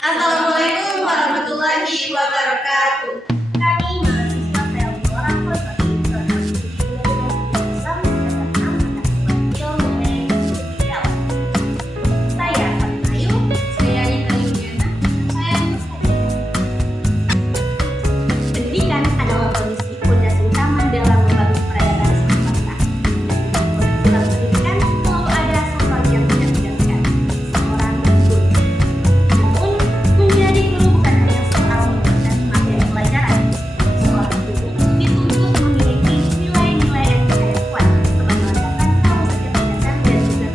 Assalamualaikum warahmatullahi wabarakatuh. Kami mahasiswa PLB Orang Kota Saya Fatima Ayu, Saya Ina Yuliana. saya Nurhayati. Pendidikan adalah kondisi fondasi utama dalam membangun peradaban bangsa. Dalam pendidikan selalu ada sesuatu yang tidak digantikan, seorang guru. Namun, menjadi guru bukan hanya soal memberikan materi pelajaran. Seorang guru dituntut memiliki nilai-nilai etika yang kuat sebagai landasan dalam setiap tindakan dan juga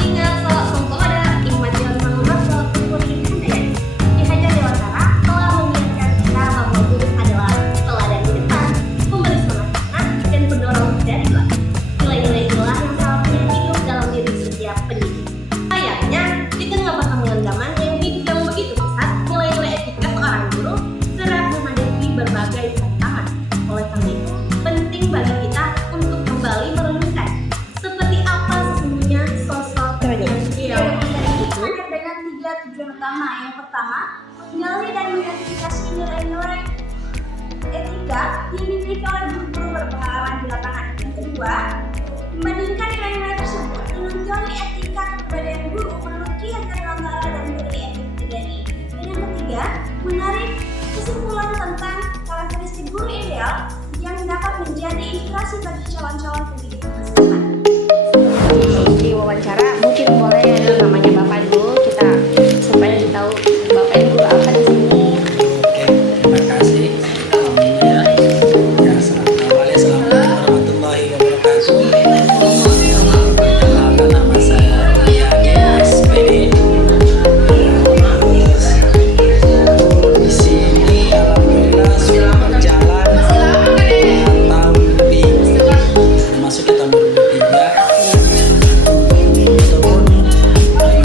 Ingat sholat Songkoda, Ihmad Jalan Mangurat Sholat Putri Handayani. Ki Hajar Dewantara telah mengingatkan kita bahwa guru adalah teladan di depan, pemberi semangat dan pendorong dari belakang. Nilai-nilai itulah yang seharusnya hidup dalam diri setiap pendidik. Sayangnya, di tengah perkembangan zaman yang hidup yang begitu pesat, nilai-nilai etika seorang guru kerap menghadapi berbagai tantangan. Oleh karena itu, penting bagi kita untuk kembali merenungkan seperti apa sesungguhnya sosok yang ideal itu. Ada dengan 3 tujuan utama. Yang pertama, mengenali dan mengidentifikasi nilai-nilai etika yang dimiliki oleh guru-guru berpengalaman di lapangan. Yang kedua, membandingkan nilai-nilai tersebut dengan teori etika kepribadian guru menurut Ki Hajar Dewantara dan teori etik TGRI. Dan yang ketiga, menarik kesimpulan tentang karakteristik guru ideal yang dapat menjadi inspirasi bagi calon-calon pendidik masa depan. Di wawancara mungkin boleh namanya Bapak dulu kita supaya ditahu Bapak ini guru apa di sini. Oke, terima kasih. Alhamdulillah. Ya, Assalamualaikum warahmatullahi wabarakatuh. Perkenalkan nama saya Triadi SPD. Di sini alhamdulillah sudah berjalan 4 tahun lebih, masuk ke tahun 2003. Ataupun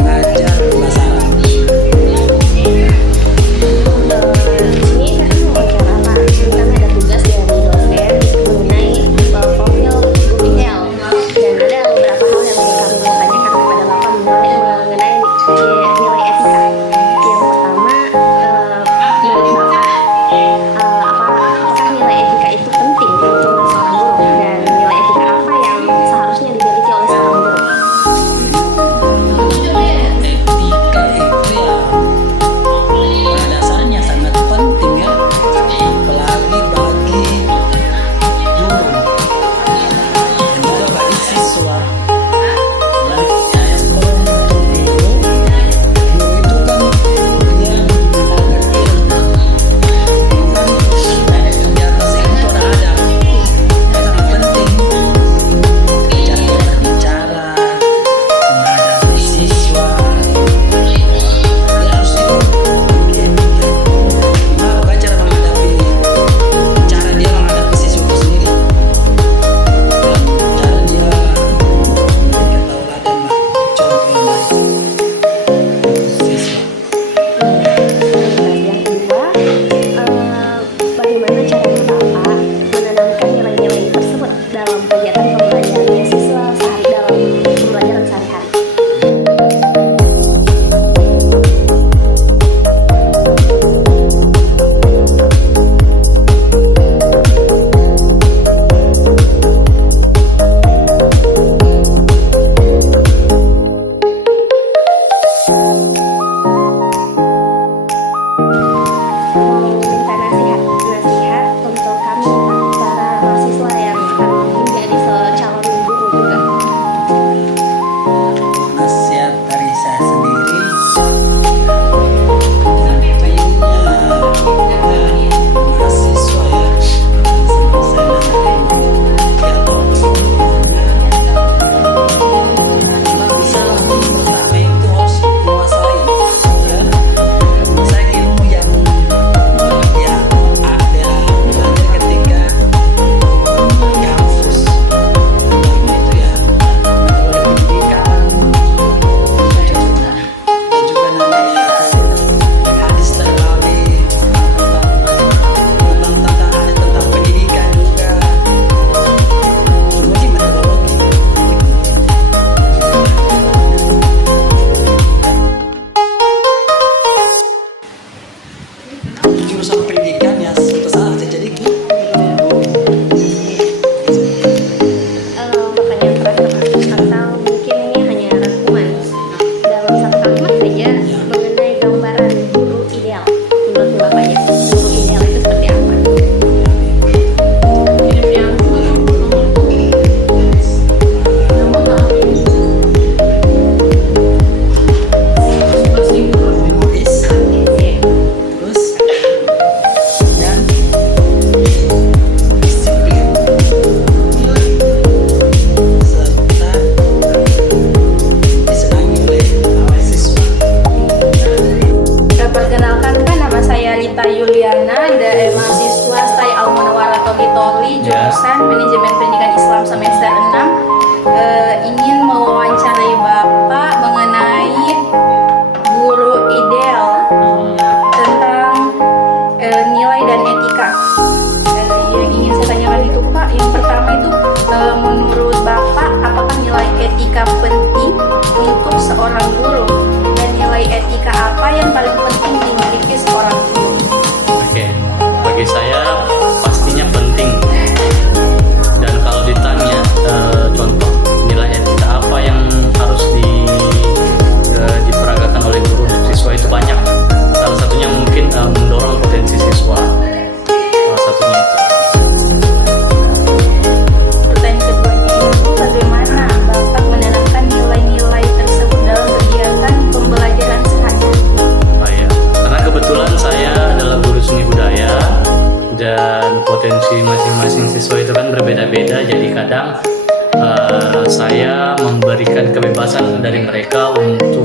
jurusan pendidikan ya suatu saat saya jadi guru. Bapak yang terakhir atau mungkin ini hanya rangkuman dalam satu kalimat saja mengenai gambaran guru ideal menurut Bapaknya. Guru ideal itu seperti apa? Hidup yang Humoris, terus dan disiplin serta disenangi oleh siswa. Perkenalkan, nama saya Rita Yuliana, mahasiswa STAI Al Munawwarah Toli jurusan Manajemen Pendidikan Islam semester 6. Ingin mewawancarai Bapak mengenai guru ideal tentang nilai dan etika. Yang ingin saya tanyakan itu Pak, yang pertama itu menurut Bapak apakah nilai etika penting untuk seorang guru, dan nilai etika apa yang paling penting dimiliki seorang guru? Oke, bagi saya pastinya penting. Dan kalau ditanya contoh nilai etika apa yang harus diperagakan oleh guru untuk siswa itu banyak. Salah satunya mungkin mendorong potensi siswa. Salah satunya itu. Pertanyaan keduanya itu bagaimana Bapak menanamkan nilai-nilai tersebut dalam kegiatan pembelajaran sehari-hari? Oh ya, karena kebetulan saya adalah guru seni budaya dan potensi masing-masing siswa itu kan berbeda-beda. Jadi kadang saya memberikan kebebasan dari mereka untuk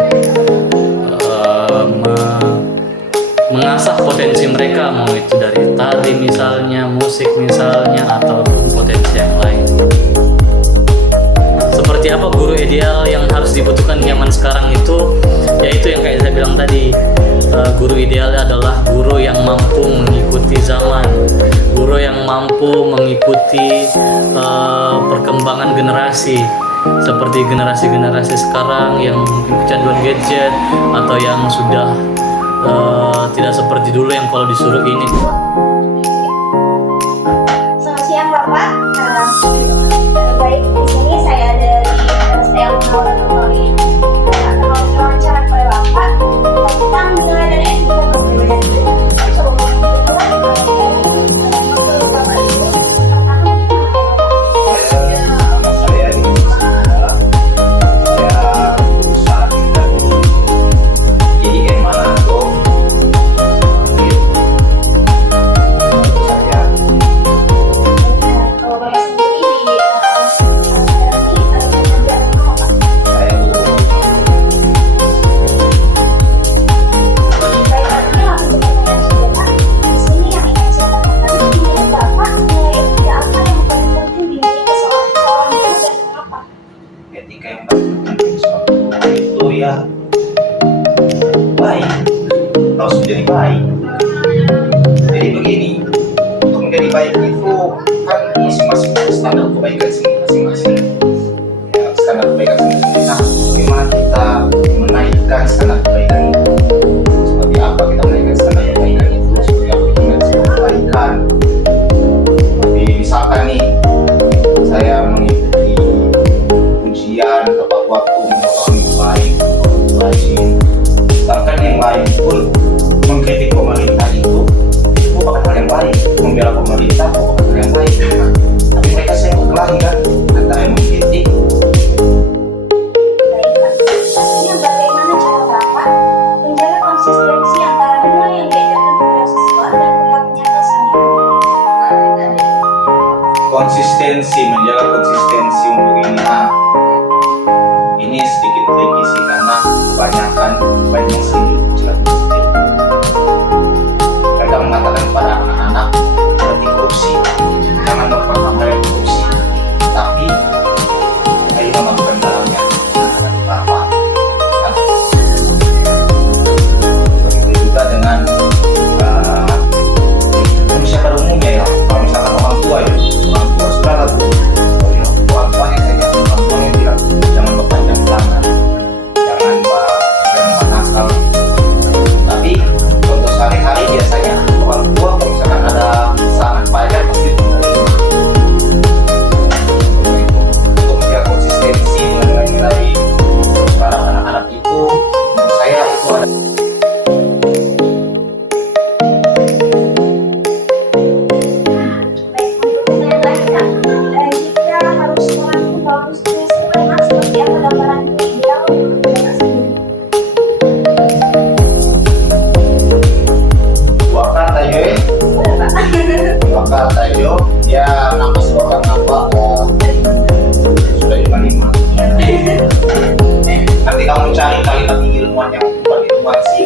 mengasah potensi mereka, mau itu dari tari misalnya, musik misalnya, atau potensi yang lain. Seperti apa guru ideal yang harus dibutuhkan zaman sekarang itu, yaitu yang kayak saya bilang tadi, guru ideal adalah guru yang mampu mengikuti zaman, guru yang mampu mengikuti perkembangan generasi, seperti generasi-generasi sekarang yang mungkin kecanduan gadget atau yang sudah tidak seperti dulu yang kalau disuruh ini. Selamat siang Bapak. Baik, di sini saya dari STAI Al Munawwarah Toli. Akan wawancara kepada Bapak tentang nilai dan etika pendidikan. Kalau Bapak sendiri di acara ini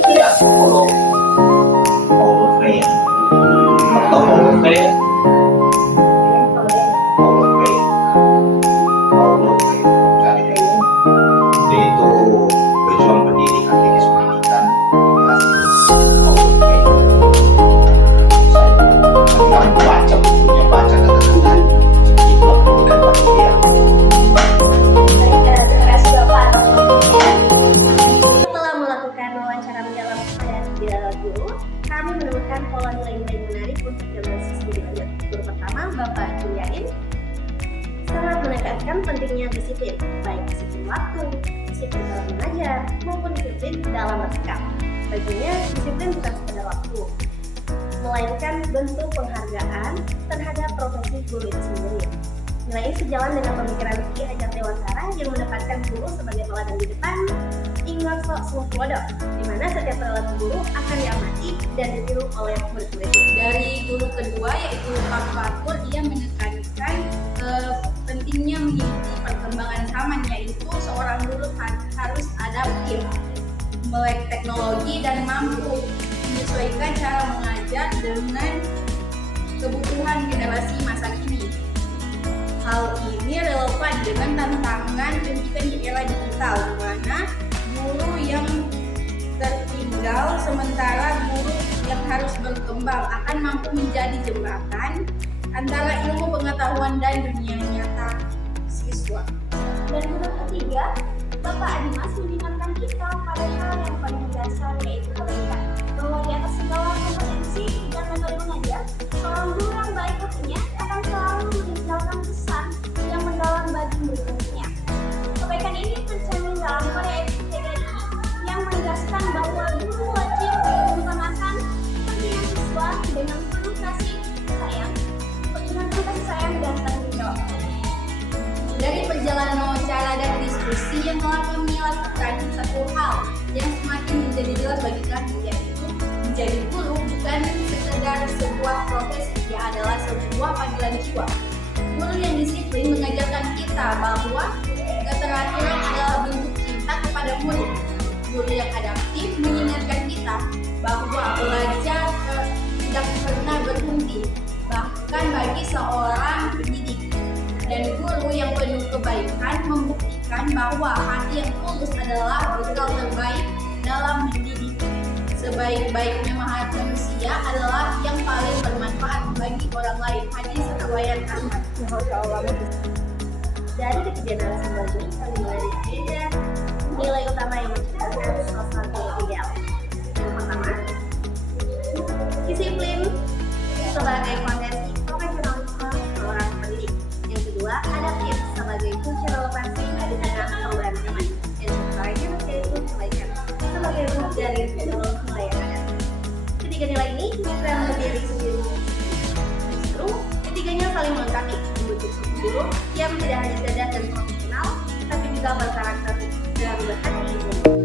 Ya, Paulo Freire. Atau Paulo Freire. Paulo Freire. Cari ini. Dia itu berjuang pendidikan, aktivis pendidikan. Paulo Freire. Saya baca bukunya, baca kata-kata jiwa pendidikan bagi dia. Terima kasih Bapak. Setelah melakukan wawancara mendalam pada 9 guru, kami menemukan pola nilai-nilai menarik untuk jalur siswa dilanjut. Guru pertama, Bapak Juliain, sangat menekankan pentingnya disiplin, baik disiplin waktu, disiplin dalam mengajar, maupun disiplin dalam bersikap. Baginya, disiplin bukan sekedar waktu, melainkan bentuk penghargaan terhadap profesi guru itu sendiri. Nilai ini sejalan dengan pemikiran Ki Hajar Dewantara yang mendapatkan guru sebagai teladan di depan. Ingat sok semua bodoh, di mana setiap perilaku guru akan diamati dan ditiru oleh murid-muridnya. Dari guru kedua yaitu Pak Fatur, ia menekankan pentingnya mengikuti perkembangan zaman, yaitu seorang guru harus adaptif, melek teknologi dan mampu menyesuaikan cara mengajar dengan kebutuhan generasi masa kini. Hal ini relevan dengan tantangan pendidikan di era digital, di mana guru yang tertinggal sementara guru yang harus berkembang akan mampu menjadi jembatan antara ilmu pengetahuan dan dunia nyata siswa. Dan guru ketiga, Bapak Adimas mengingatkan kita pada hal yang paling dasar, yaitu kebaikan. Bahwa di atas segala kompetensi dan metode mengajar, seorang guru yang baik hatinya akan selalu meninggalkan pesan yang mendalam bagi murid-muridnya. Kebaikan ini tercermin dalam kode etik PGRI yang menegaskan bahwa guru wajib mengutamakan kepentingan siswa dengan penuh kasih sayang, dan tanggung jawab. Dari perjalanan wawancara dan diskusi yang telah kami lakukan, satu hal yang semakin menjadi jelas bagi kami, yaitu menjadi guru bukan sekedar sebuah profesi, ia adalah sebuah panggilan jiwa. Guru yang disiplin mengajarkan kita bahwa keteraturan adalah bentuk cinta kepada murid. Guru yang adaptif mengingatkan kita bahwa belajar tidak pernah berhenti, bahkan bagi seorang pendidik. Dan guru yang penuh kebaikan membuktikan bahwa hati yang tulus adalah bekal terbaik dalam mendidik. Sebaik-baiknya manusia adalah yang paling bermanfaat bagi orang lain. Hadis riwayat Ahmad. Dari ketiga narasumber ini, kami mulai dari nilai utama yang mencerminkan sosok guru ideal. Yang pertama, disiplin sebagai potensi profesionalisme seorang pendidik. Yang kedua, adaptif sebagai kunci relevansi di tengah perubahan zaman. Yang terakhir, yaitu kebaikan sebagai ruh dari seluruh nilai yang ada. Ketiga nilai ini bukan berdiri sendiri. Justru, ketiganya saling melengkapi, membentuk seorang guru yang tidak hanya cerdas dan profesional, tapi juga berkarakter dan berhati.